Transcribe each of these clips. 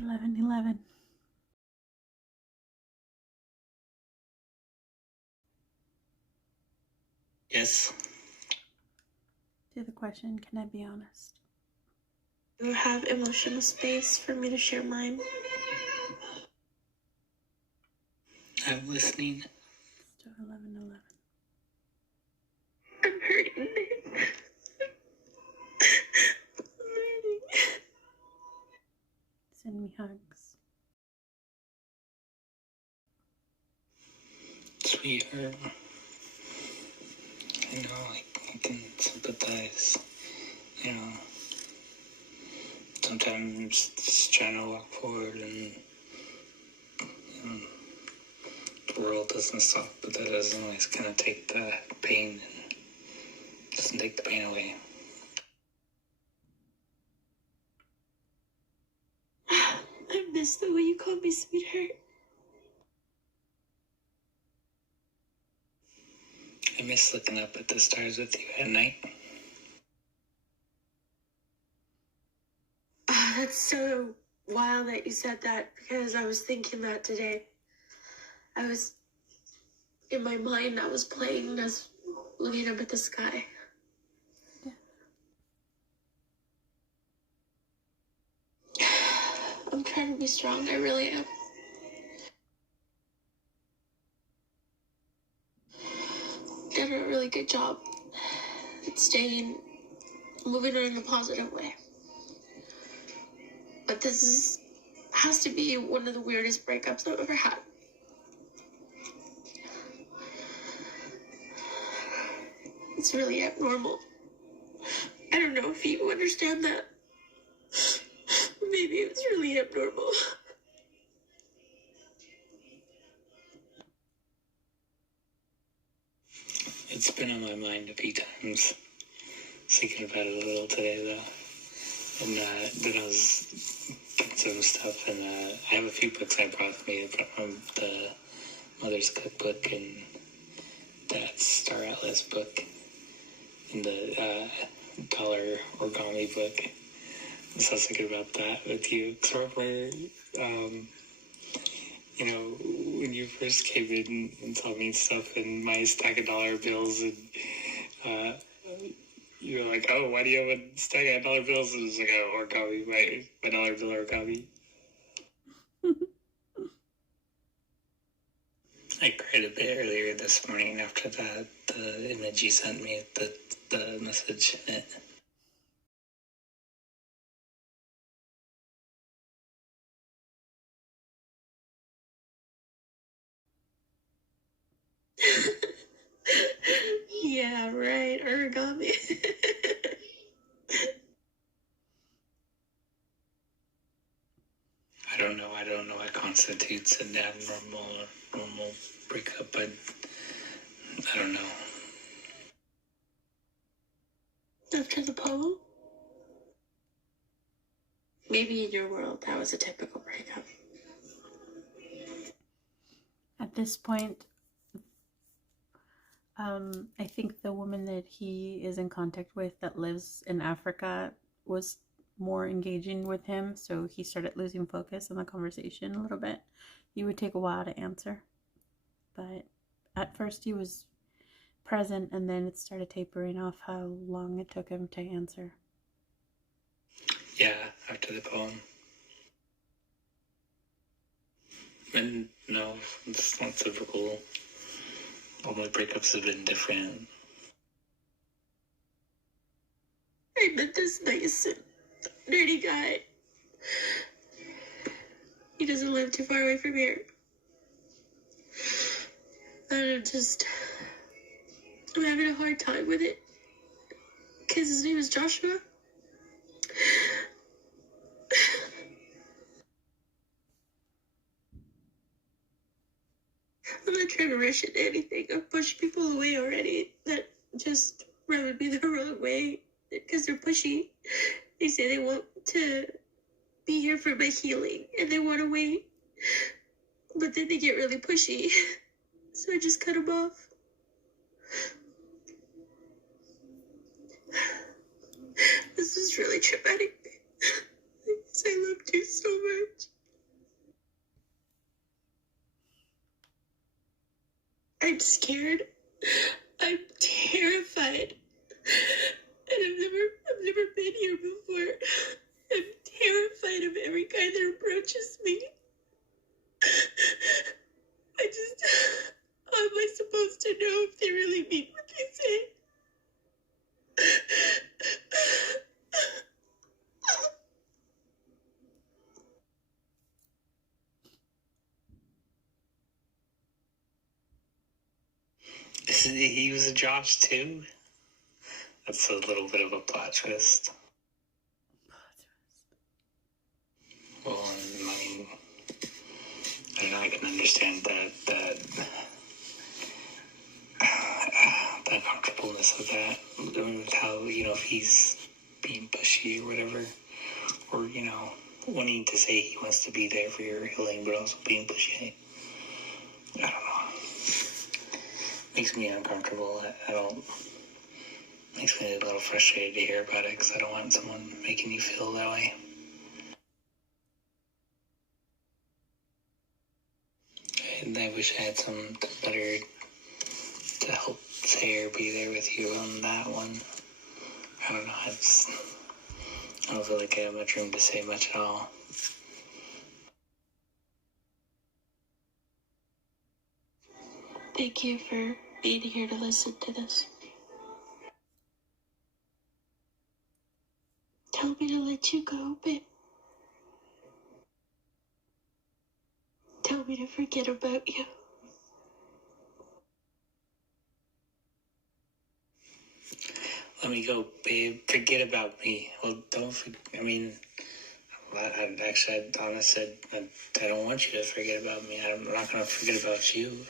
11:11. Yes. To the question, can I be honest? Do you have emotional space for me to share mine? I'm listening. Still 11:11. I'm hurting. Send me hugs. Sweetheart. I know I can sympathize. You know, sometimes just trying to walk forward and the world doesn't stop, but that doesn't always kind of take the pain and doesn't take the pain away. I miss the way you called me sweetheart. I miss looking up at the stars with you at night. Oh, that's so wild that you said that, because I was thinking that today. In my mind, I was playing as looking up at the sky. Yeah. I'm trying to be strong, I really am. Done a really good job at moving on in a positive way. But has to be one of the weirdest breakups I've ever had. It's really abnormal. I don't know if you understand that. Maybe it's really abnormal. It's been on my mind a few times. Thinking about it a little today, though. And then I was getting some stuff, and I have a few books I brought with me from the Mother's Cookbook and that Star Atlas book and the Dollar Origami book. So I was thinking about that with you. Because remember, you know, when you first came in and told me stuff and my stack of dollar bills, and you were like, oh, why do you have a stack of dollar bills? And it was like, oh, origami, my dollar bill origami. I cried a bit earlier this morning after that, the image you sent me, the message in it. Yeah, right, origami. I don't know what constitutes an abnormal or normal breakup. I don't know. After the poem? Maybe in your world, that was a typical breakup. At this point, I think the woman that he is in contact with that lives in Africa was more engaging with him, so he started losing focus on the conversation a little bit. He would take a while to answer, but at first he was present, and then it started tapering off how long it took him to answer. Yeah, after the poem. And no, it's not typical. All my breakups have been different. I met this nice, nerdy guy. He doesn't live too far away from here. And I'm having a hard time with it. Because his name is Joshua. I'm not trying to rush into anything. I've pushed people away already that just rubbed me the wrong way because they're pushy. They say they want to be here for my healing and they want to wait. But then they get really pushy. So I just cut them off. This is really traumatic. I loved you so much. scared. I'm terrified. And I've never been here before. I'm terrified of every guy that approaches me. How am I supposed to know if they really mean what they say? He was a Josh too? That's a little bit of a plot twist. Well, I mean, I don't know, I can understand that comfortableness of that, with how, if he's being pushy or whatever, or, wanting to say he wants to be there for your healing, but also being pushy. I don't know. Makes me uncomfortable. Makes me a little frustrated to hear about it, because I don't want someone making you feel that way. And I wish I had something better to help say or be there with you on that one. I don't know, I don't feel like I have much room to say much at all. Thank you for being here to listen to this. Tell me to let you go, babe. Tell me to forget about you. Let me go, babe. Forget about me. Well, Donna said, I don't want you to forget about me. I'm not going to forget about you.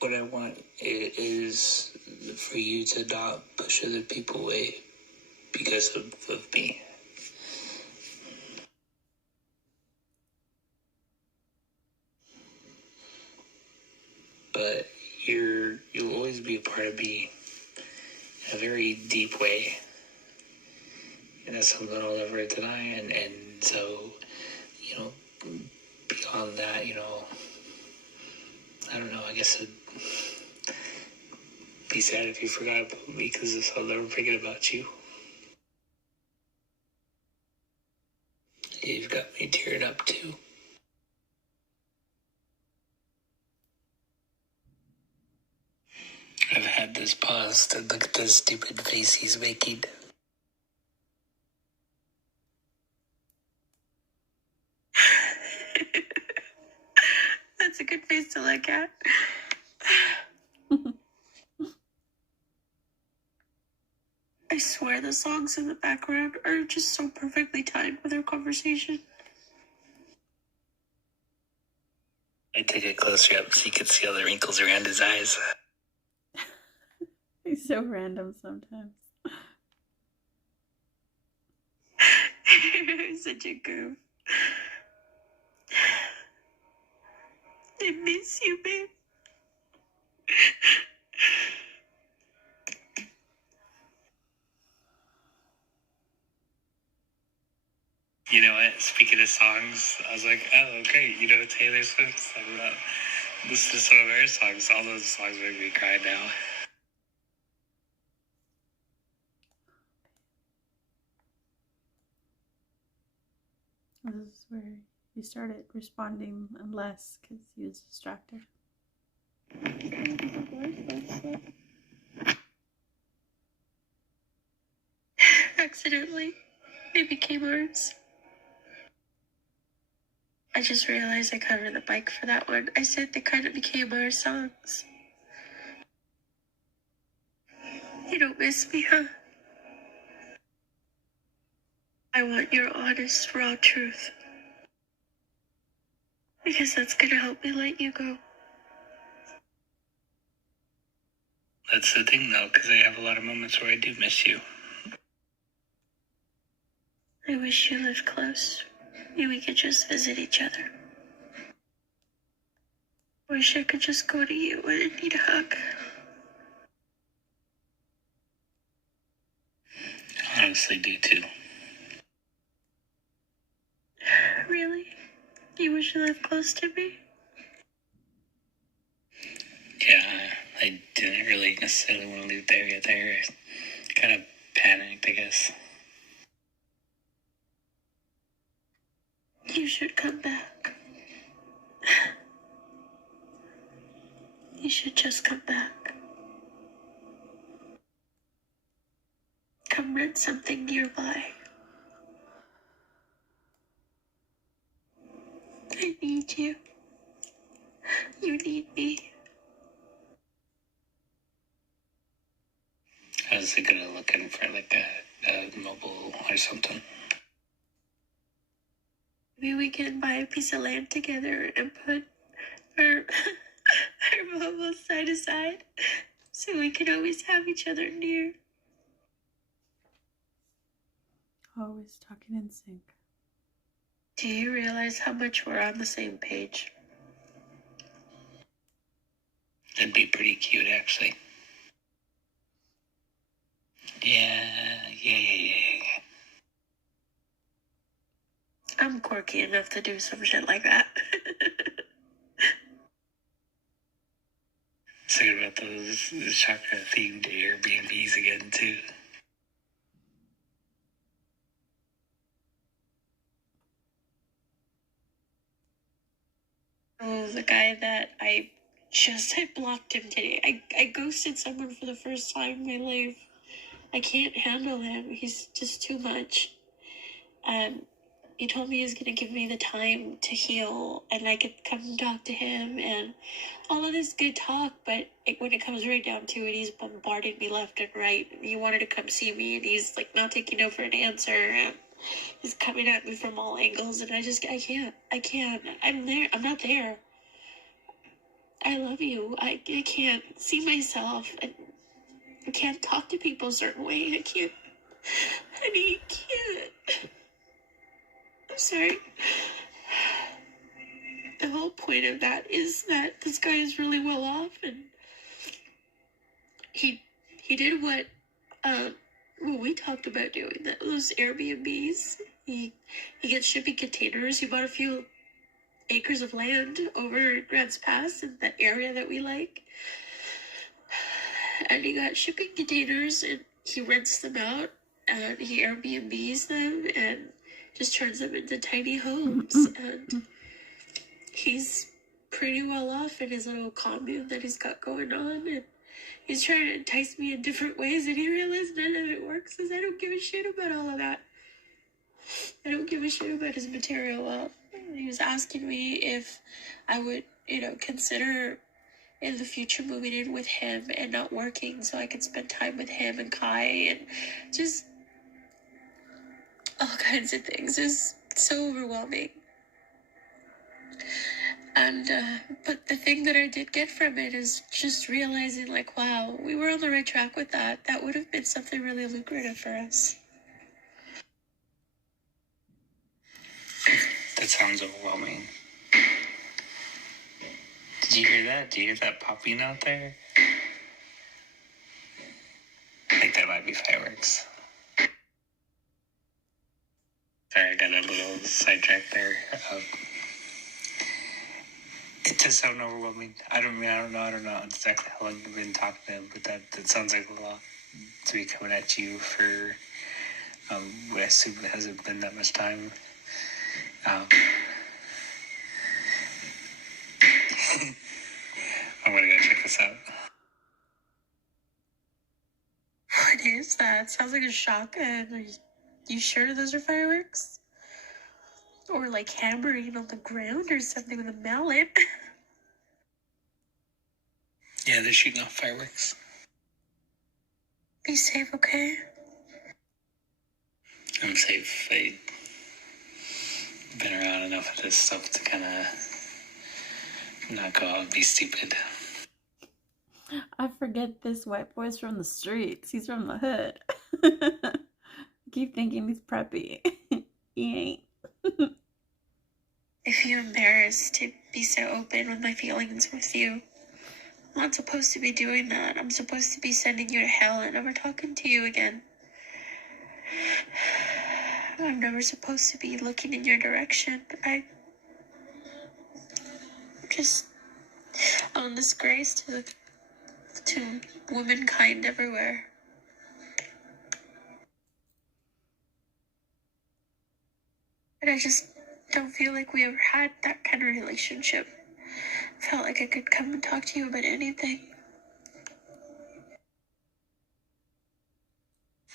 What I want is for you to not push other people away because of me. But you'll always be a part of me in a very deep way. And that's something I'll never deny. And so, beyond that, I don't know, I guess it'd be sad if you forgot about me, because I'll never forget about you. You've got me tearing up too. I've had this pause to look at the stupid face he's making. That's a good face to look at. I swear the songs in the background are just so perfectly timed with our conversation. I take it closer up so you can see all the wrinkles around his eyes. He's so random sometimes. Such a goof. I miss you, babe. You know what? Speaking of songs, I was like, oh, great. Taylor Swift's talking about listen to some of her songs. All those songs make me cry now. This is where he started responding less because he was distracted. Accidentally, they became ours. I just realized I covered the mic for that one. I said they kind of became our songs. You don't miss me, huh? I want your honest, raw truth. Because that's gonna help me let you go. That's the thing, though, because I have a lot of moments where I do miss you. I wish you lived close. Maybe we could just visit each other. Wish I could just go to you when I need a hug. I honestly do, too. Really? You wish you lived close to me? Yeah, I didn't really necessarily want to leave the area there. Kind of panicked, I guess. You should come back. You should just come back. Come rent something nearby. I need you. You need me. I was thinking of looking for like a mobile or something. Maybe we can buy a piece of land together and put our our mobiles side to side so we can always have each other near. Always talking in sync. Do you realize how much we're on the same page? That'd be pretty cute, actually. Yeah. I'm quirky enough to do some shit like that. Thinking about those chakra-themed Airbnbs again, too. Oh, the guy that I blocked him today. I ghosted someone for the first time in my life. I can't handle him. He's just too much. He told me he was going to give me the time to heal and I could come and talk to him and all of this good talk, but when it comes right down to it, he's bombarding me left and right. He wanted to come see me and he's like not taking no for an answer and he's coming at me from all angles and I can't. I'm not there. I love you. I can't see myself and I can't talk to people a certain way. I can't. Honey, I can't. I'm sorry. The whole point of that is that this guy is really well off and he did what we talked about doing, those Airbnbs. He gets shipping containers. He bought a few acres of land over Grants Pass in that area that we like. And he got shipping containers and he rents them out and he Airbnbs them and just turns them into tiny homes. And he's pretty well off in his little commune that he's got going on. And he's trying to entice me in different ways. And he realized none of it works because I don't give a shit about all of that. I don't give a shit about his material wealth. He was asking me if I would, consider in the future moving in with him and not working so I could spend time with him and Kai and just all kinds of things. It's so overwhelming. And, but the thing that I did get from it is just realizing, like, wow, we were on the right track with that. That would have been something really lucrative for us. That sounds overwhelming. Did you hear that? Do you hear that popping out there? I think that might be fireworks. Sorry, I got a little sidetracked there. It does sound overwhelming. I don't know exactly how long you've been talking to him, but that sounds like a lot to be coming at you for, I assume it hasn't been that much time. I'm gonna go check this out. What is that? Sounds like a shotgun. Are you sure those are fireworks? Or like hammering on the ground or something with a mallet? Yeah, they're shooting off fireworks. Be safe, okay? I'm safe. I've been around enough of this stuff to kind of not go out and be stupid. I forget this white boy's from the streets. He's from the hood. I keep thinking he's preppy. He ain't. I feel embarrassed to be so open with my feelings with you. I'm not supposed to be doing that. I'm supposed to be sending you to hell and never talking to you again. I'm never supposed to be looking in your direction. I'm just on disgrace to womankind everywhere. And I just don't feel like we ever had that kind of relationship. Felt like I could come and talk to you about anything.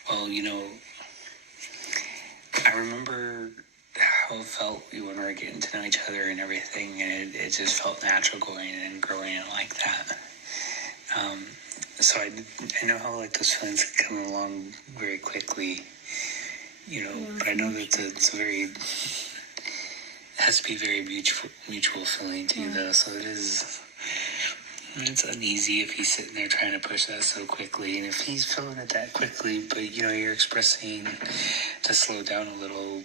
Well, I remember how it felt when we were getting to know each other and everything, and it just felt natural going and growing like that. So I know how like those feelings can come along very quickly, but I know that it's a very, it has to be very mutual feeling too, though. So it's uneasy if he's sitting there trying to push that so quickly, and if he's feeling it that quickly, but you're expressing to slow down a little.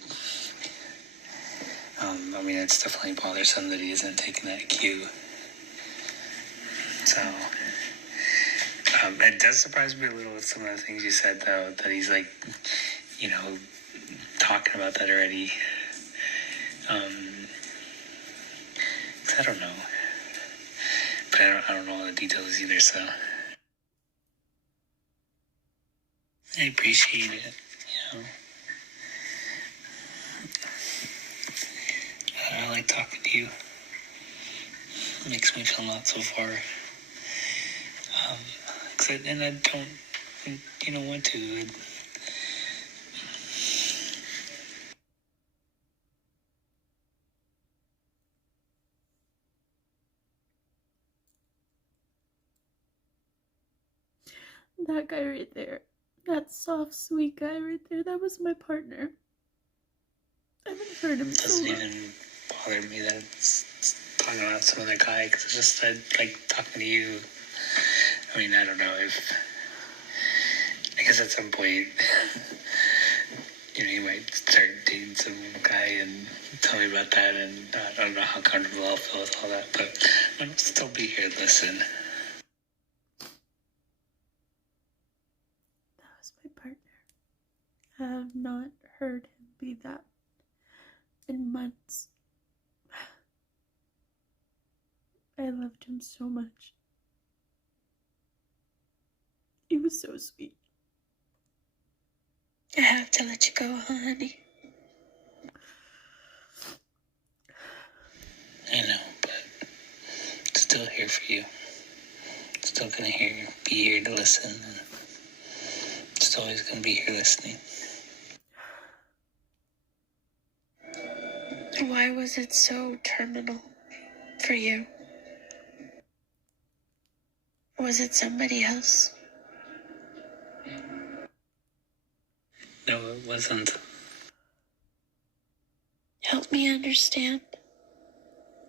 It's definitely bothersome that he isn't taking that cue. So, it does surprise me a little with some of the things you said, though, that he's like, talking about that already. 'Cause I don't know. But I don't know all the details either, so. I appreciate it, I like talking to you. It makes me feel not so far. And I don't, want to. That guy right there. That soft, sweet guy right there. That was my partner. I haven't heard him so Doesn't much. even bother me that it's talking about some other guy, because it's just like talking to you. I don't know if. I guess at some point, you might start dating some guy and tell me about that, and I don't know how comfortable I'll feel with all that, but I'll still be here to listen. That was my partner. I have not heard him be that in months. I loved him so much. He was so sweet. I have to let you go, honey. I know, but still here for you. Still gonna be here to listen, and still always gonna be here listening. Why was it so terminal for you? Was it somebody else? No, it wasn't. Help me understand.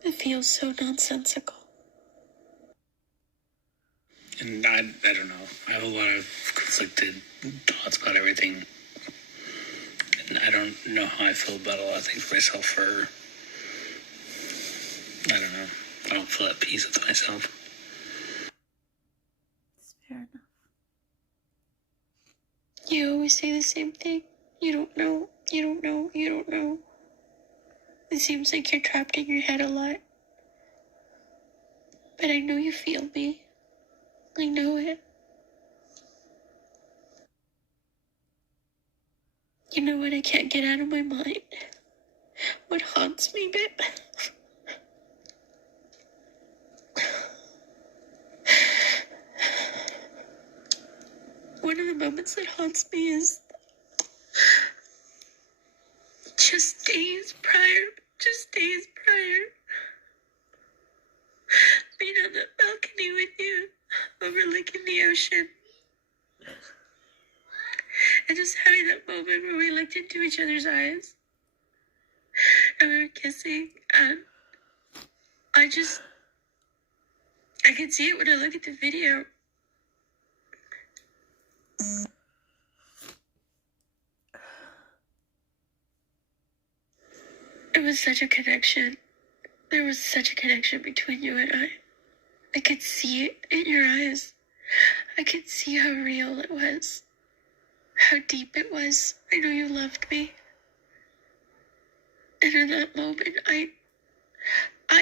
It feels so nonsensical. And I don't know. I have a lot of conflicted thoughts about everything. And I don't know how I feel about a lot of things myself, or I don't know. I don't feel at peace with myself. It's fair enough. You always say the same thing. You don't know. You don't know. You don't know. It seems like you're trapped in your head a lot. But I know you feel me. I know it. You know what I can't get out of my mind? What haunts me, babe? One of the moments that haunts me is just days prior, being on the balcony with you, overlooking the ocean. And just having that moment where we looked into each other's eyes and we were kissing, and I can see it when I look at the video. It was such a connection. There was such a connection between you and I. I could see it in your eyes. I could see how real it was. How deep it was. I know you loved me. And in that moment, I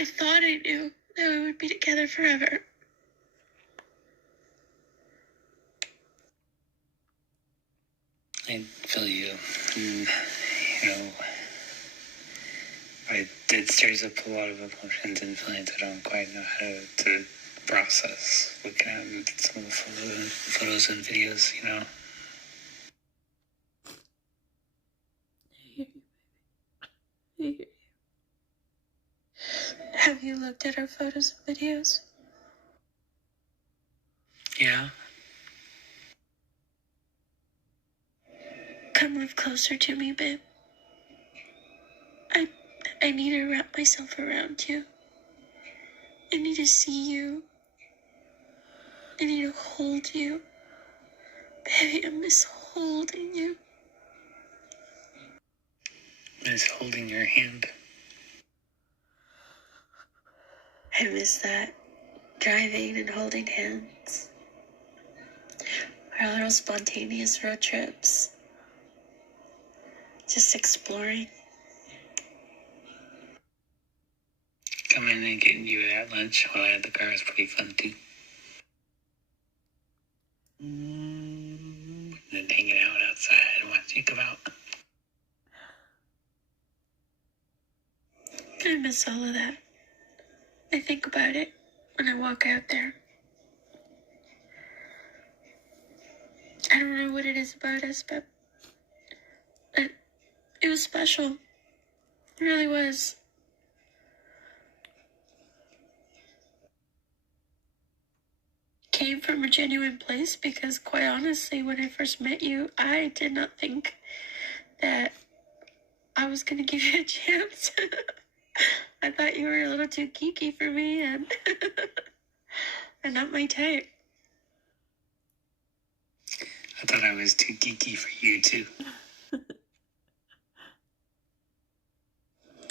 thought I knew that we would be together forever. I feel you. And, it stirs up a lot of emotions and feelings I don't quite know how to process. Looking at some of the photos and videos, I hear you. Have you looked at our photos and videos? Yeah. Come move closer to me, babe. I need to wrap myself around you. I need to see you. I need to hold you. Baby, I miss holding you. Miss holding your hand. I miss that. Driving and holding hands. Our little spontaneous road trips. Just exploring. Coming and getting you at lunch while I had the car was pretty fun too. And then hanging out outside and watching you come out. I miss all of that. I think about it when I walk out there. I don't know what it is about us, but it was special. It really was. Came from a genuine place because, quite honestly, when I first met you, I did not think that I was going to give you a chance. I thought you were a little too geeky for me and not my type. I thought I was too geeky for you too.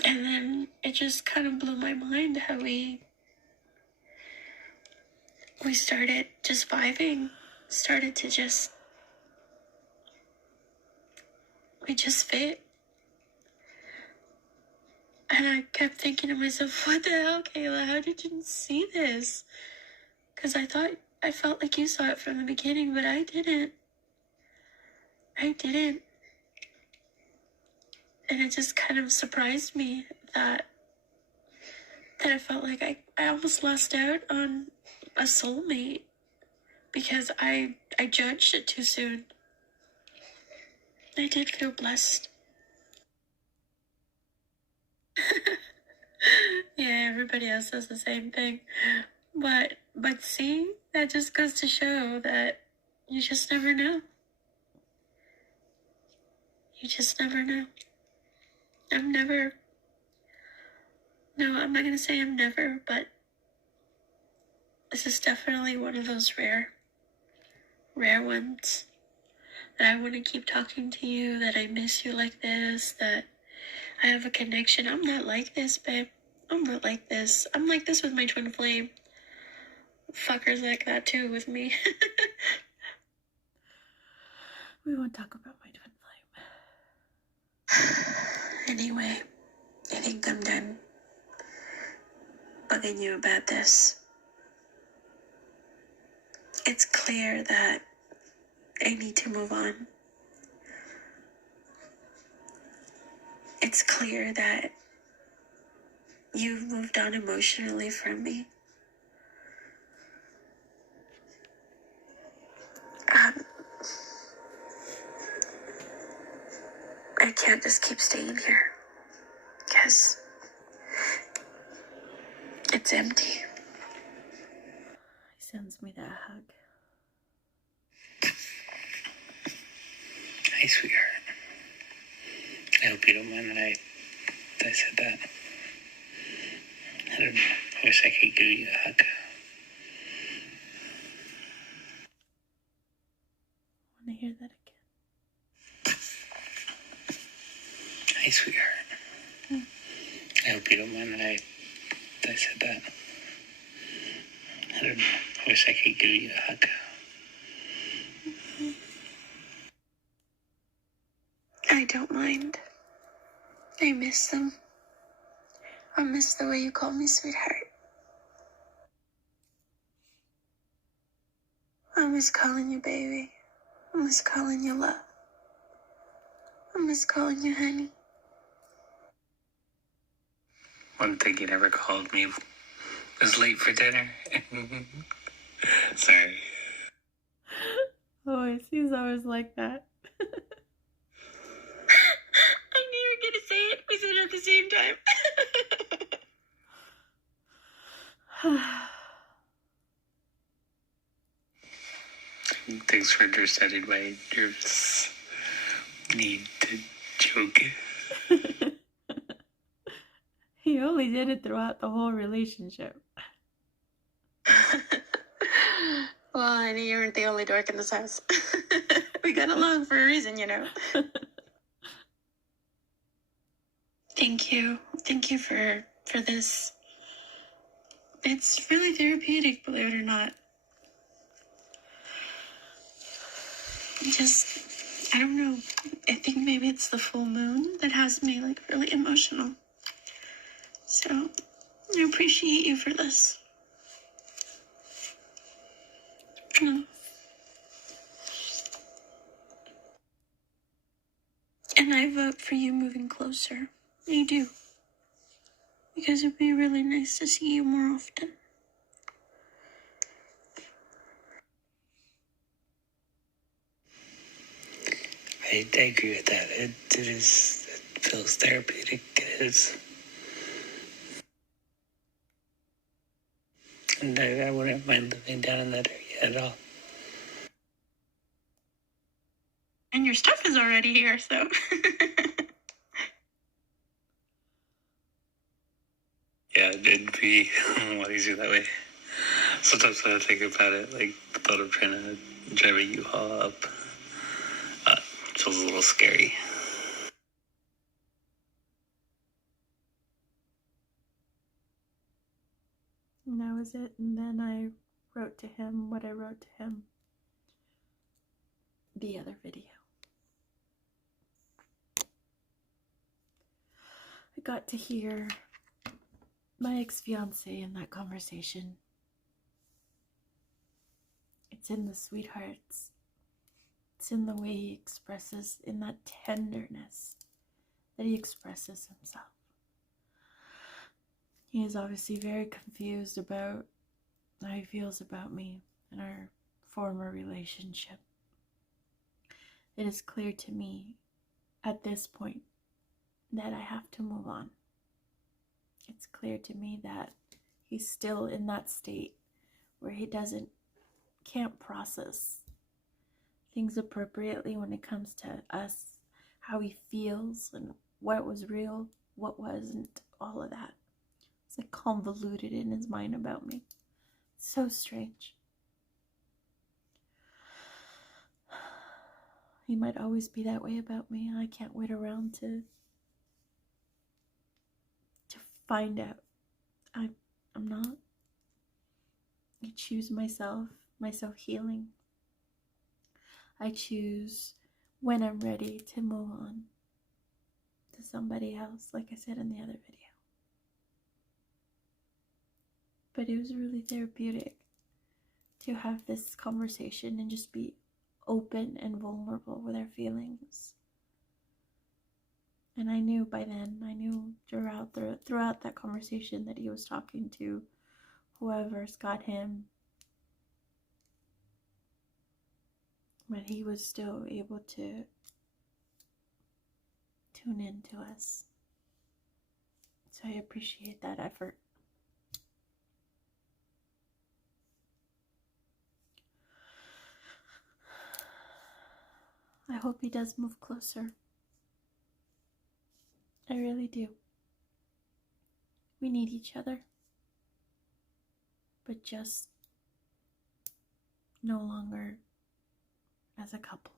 And then it just kind of blew my mind how we started just vibing, we just fit. And I kept thinking to myself, what the hell, Kayla, how did you see this? Because I felt like you saw it from the beginning, but I didn't. And it just kind of surprised me that I felt like I almost lost out on a soulmate because I judged it too soon. I did feel blessed. Yeah, everybody else does the same thing. But see, that just goes to show that you just never know. You just never know. I'm not going to say I'm never, but this is definitely one of those rare ones that I want to keep talking to you, that I miss you like this, that I have a connection. I'm not like this, babe. I'm not like this. I'm like this with my twin flame. Fuckers like that too with me. We won't talk about my twin flame. Anyway, I think I'm done bugging you about this. It's clear that I need to move on. It's clear that you've moved on emotionally from me. I can't just keep staying here because it's empty. He sends me that hug. Hi, sweetheart. I hope you don't mind that I said that. I don't know. I wish I could give you a hug. I want to hear that again. Hi, sweetheart. I hope you don't mind that I said that. I don't know. I wish I could give you a hug. I don't mind. I miss them. I miss the way you call me sweetheart. I miss calling you baby. I miss calling you love. I miss calling you honey. One thing you never called me was late for dinner. Sorry. Oh, he's always like that. I knew you were gonna say it. We said it at the same time. Thanks for understanding my nervous need to joke. He only did it throughout the whole relationship. Well, honey, you weren't the only dork in this house. We got along for a reason, you know. Thank you. Thank you for this. It's really therapeutic, believe it or not. Just, I don't know. I think maybe it's the full moon that has me like really emotional. So, I appreciate you for this. Mm. And I vote for you moving closer. I do. Because it'd be really nice to see you more often. I agree with that. It feels therapeutic. It is. And I wouldn't mind living down in that area at all. And your stuff is already here, so. Yeah, it'd be a lot easier that way. Sometimes when I think about it, like the thought of trying to drive a U-Haul up feels a little scary. And that was it. And then I wrote to him what I wrote to him the other video. I got to hear my ex-fiance in that conversation. It's in the sweethearts. It's in the way he expresses, in that tenderness that he expresses himself. He is obviously very confused about how he feels about me and our former relationship. It is clear to me at this point that I have to move on. It's clear to me that he's still in that state where he can't process things appropriately when it comes to us, how he feels and what was real, what wasn't, all of that. It's like convoluted in his mind about me. It's so strange. He might always be that way about me. I can't wait around to find out. I'm not. I choose myself healing. I choose when I'm ready to move on to somebody else, like I said in the other video. But it was really therapeutic to have this conversation and just be open and vulnerable with our feelings. And I knew by then, throughout that conversation that he was talking to whoever's got him, but he was still able to tune in to us. So I appreciate that effort. I hope he does move closer. I really do. We need each other. But just no longer as a couple.